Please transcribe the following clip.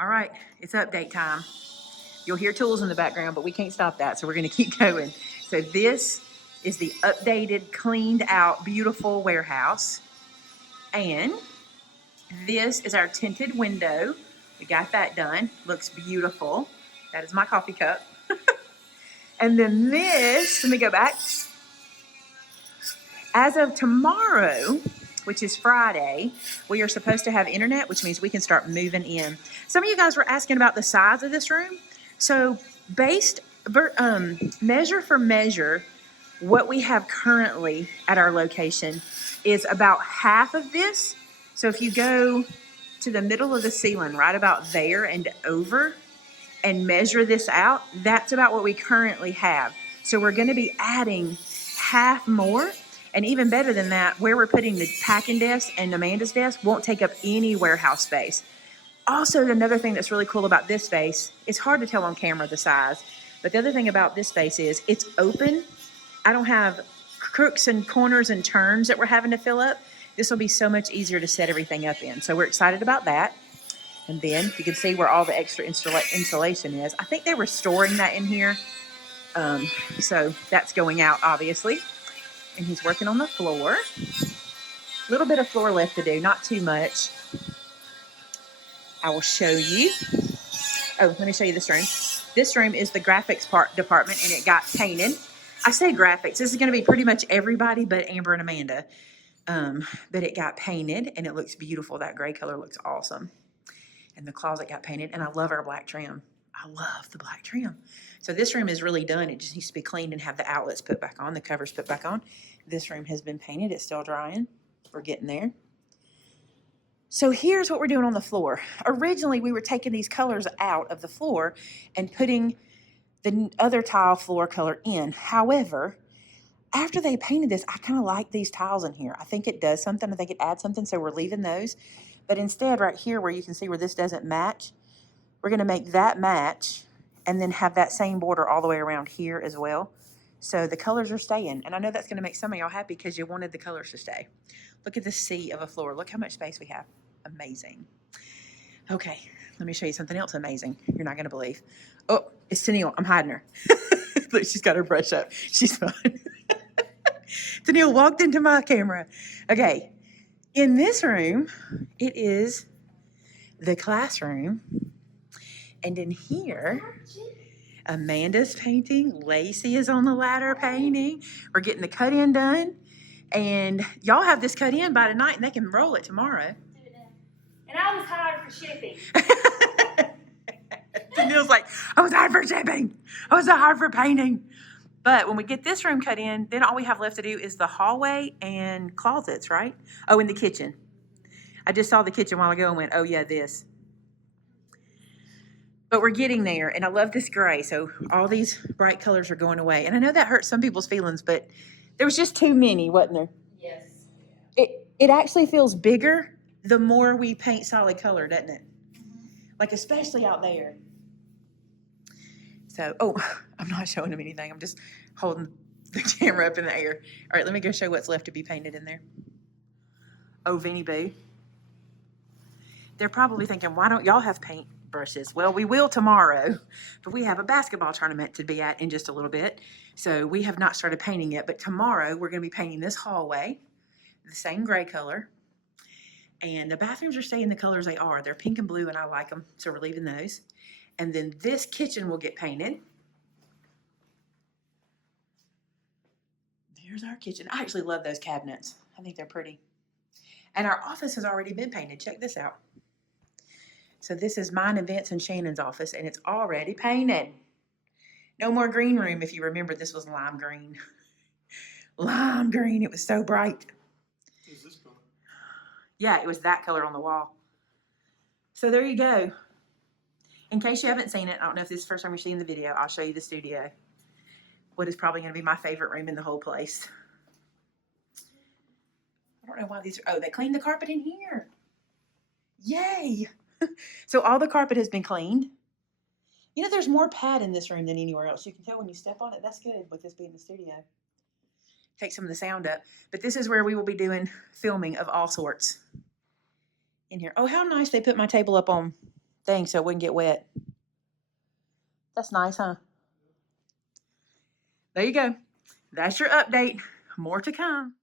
All right, it's update time. You'll hear tools in the background, but we can't stop that, so we're going to keep going. So this is the updated, cleaned out, beautiful warehouse. And this is our tinted window. We got that done. Looks beautiful. That is my coffee cup. And then this, let me go back. As of tomorrow, which is Friday, we are supposed to have internet, which means we can start moving in. Some of you guys were asking about the size of this room. So measure for measure, what we have currently at our location is about half of this. So if you go to the middle of the ceiling, right about there and over, and measure this out, that's about what we currently have. So we're going to be adding half more. And even better than that, where we're putting the packing desk and Amanda's desk won't take up any warehouse space. Also, another thing that's really cool about this space, it's hard to tell on camera the size, but the other thing about this space is it's open. I don't have crooks and corners and turns that we're having to fill up. This will be so much easier to set everything up in. So we're excited about that. And then you can see where all the extra insulation is. I think they were storing that in here. So that's going out, obviously. And he's working on the floor. A little bit of floor left to do, not too much. I will show you. Oh, let me show you this room. This room is the graphics department, and it got painted. I say graphics. This is going to be pretty much everybody but Amber and Amanda. But it got painted, and it looks beautiful. That gray color looks awesome. And the closet got painted, and I love our black trim. I love the black trim. So this room is really done. It just needs to be cleaned and have the outlets put back on, the covers put back on. This room has been painted. It's still drying. We're getting there. So here's what we're doing on the floor. Originally, we were taking these colors out of the floor and putting the other tile floor color in. However, after they painted this, I kind of like these tiles in here. I think it does something. I think it adds something, so we're leaving those. But instead, right here where you can see where this doesn't match, we're going to make that match and then have that same border all the way around here as well. So the colors are staying. And I know that's going to make some of y'all happy because you wanted the colors to stay. Look at the sea of a floor. Look how much space we have. Amazing. Okay, let me show you something else amazing. You're not going to believe. Oh, it's Tennille. I'm hiding her. Look, she's got her brush up. She's fine. Tennille walked into my camera. Okay, in this room, it is the classroom. And in here, Amanda's painting. Lacey is on the ladder painting. We're getting the cut-in done. And y'all have this cut in by tonight, and they can roll it tomorrow. And I was hired for shipping. Tennille's like, I was hired for shipping. I was hired for painting. But when we get this room cut in, then all we have left to do is the hallway and closets, right? Oh, and the kitchen. I just saw the kitchen a while ago and went, oh, yeah, this. But we're getting there, and I love this gray. So all these bright colors are going away. And I know that hurts some people's feelings, but there was just too many, wasn't there? Yes. It actually feels bigger the more we paint solid color, doesn't it? Mm-hmm. Like especially out there. So, oh, I'm not showing them anything. I'm just holding the camera up in the air. All right, let me go show what's left to be painted in there. Oh, Vinnie Boo. They're probably thinking, why don't y'all have paint brushes? Well, we will tomorrow, but we have a basketball tournament to be at in just a little bit. So we have not started painting yet, but tomorrow we're going to be painting this hallway, the same gray color. And the bathrooms are staying the colors they are. They're pink and blue, and I like them, so we're leaving those. And then this kitchen will get painted. There's our kitchen. I actually love those cabinets. I think they're pretty. And our office has already been painted. Check this out. So this is mine and Vince and Shannon's office, and it's already painted. No more green room. If you remember, this was lime green. Lime green. It was so bright. Is this color? Yeah, it was that color on the wall. So there you go. In case you haven't seen it, I don't know if this is the first time you're seeing the video, I'll show you the studio. What is probably going to be my favorite room in the whole place. I don't know why these are, oh, they cleaned the carpet in here. Yay. So all the carpet has been cleaned. You know, there's more pad in this room than anywhere else. You can tell when you step on it. That's good with this being the studio. Take some of the sound up. But this is where we will be doing filming of all sorts in here. Oh, how nice they put my table up on thing so it wouldn't get wet. That's nice, huh? There you go. That's your update. More to come.